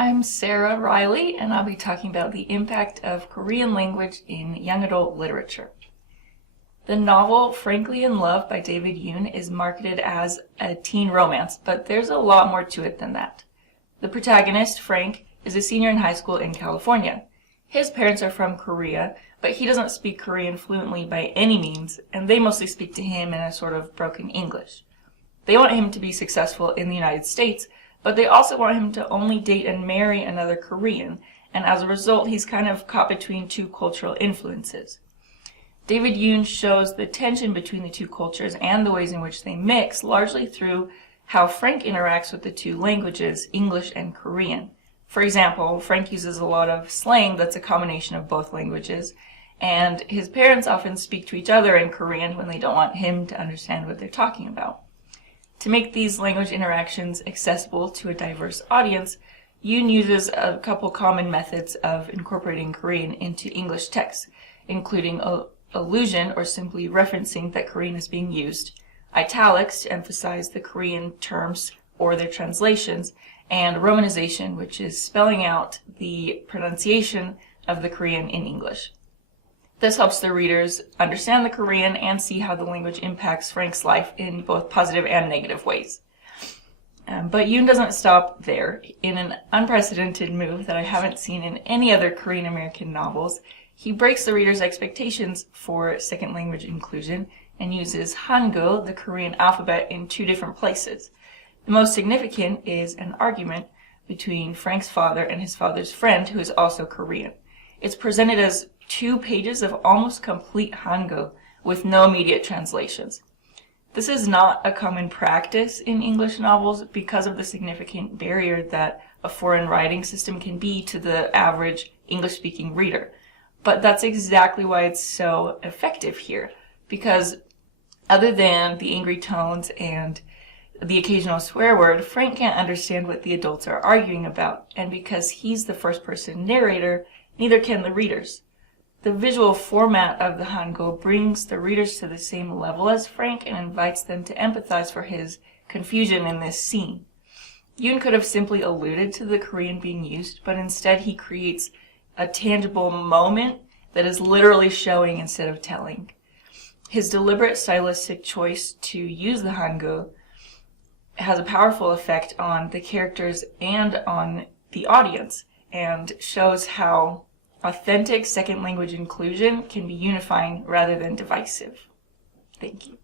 I'm Sarah Riley, and I'll be talking about the impact of Korean language in young adult literature. The novel Frankly in Love by David Yoon is marketed as a teen romance, but there's a lot more to it than that. The protagonist, Frank, is a senior in high school in California. His parents are from Korea, but he doesn't speak Korean fluently by any means, and they mostly speak to him in a sort of broken English. They want him to be successful in the United States, but they also want him to only date and marry another Korean, and as a result, he's kind of caught between two cultural influences. David Yoon shows the tension between the two cultures and the ways in which they mix, largely through how Frank interacts with the two languages, English and Korean. For example, Frank uses a lot of slang that's a combination of both languages, and his parents often speak to each other in Korean when they don't want him to understand what they're talking about. To make these language interactions accessible to a diverse audience, Yoon uses a couple common methods of incorporating Korean into English text, including allusion, or simply referencing that Korean is being used, italics to emphasize the Korean terms or their translations, and romanization, which is spelling out the pronunciation of the Korean in English. This helps the readers understand the Korean and see how the language impacts Frank's life in both positive and negative ways. But Yoon doesn't stop there. In an unprecedented move that I haven't seen in any other Korean American novels, he breaks the reader's expectations for second language inclusion and uses Hangul, the Korean alphabet, in two different places. The most significant is an argument between Frank's father and his father's friend, who is also Korean. It's presented as 2 pages of almost complete Hangul with no immediate translations. This is not a common practice in English novels because of the significant barrier that a foreign writing system can be to the average English-speaking reader. But that's exactly why it's so effective here, because other than the angry tones and the occasional swear word, Frank can't understand what the adults are arguing about, and because he's the first-person narrator, neither can the readers. The visual format of the Hangul brings the readers to the same level as Frank and invites them to empathize for his confusion in this scene. Yoon could have simply alluded to the Korean being used, but instead he creates a tangible moment that is literally showing instead of telling. His deliberate stylistic choice to use the Hangul has a powerful effect on the characters and on the audience, and shows how authentic second language inclusion can be unifying rather than divisive. Thank you.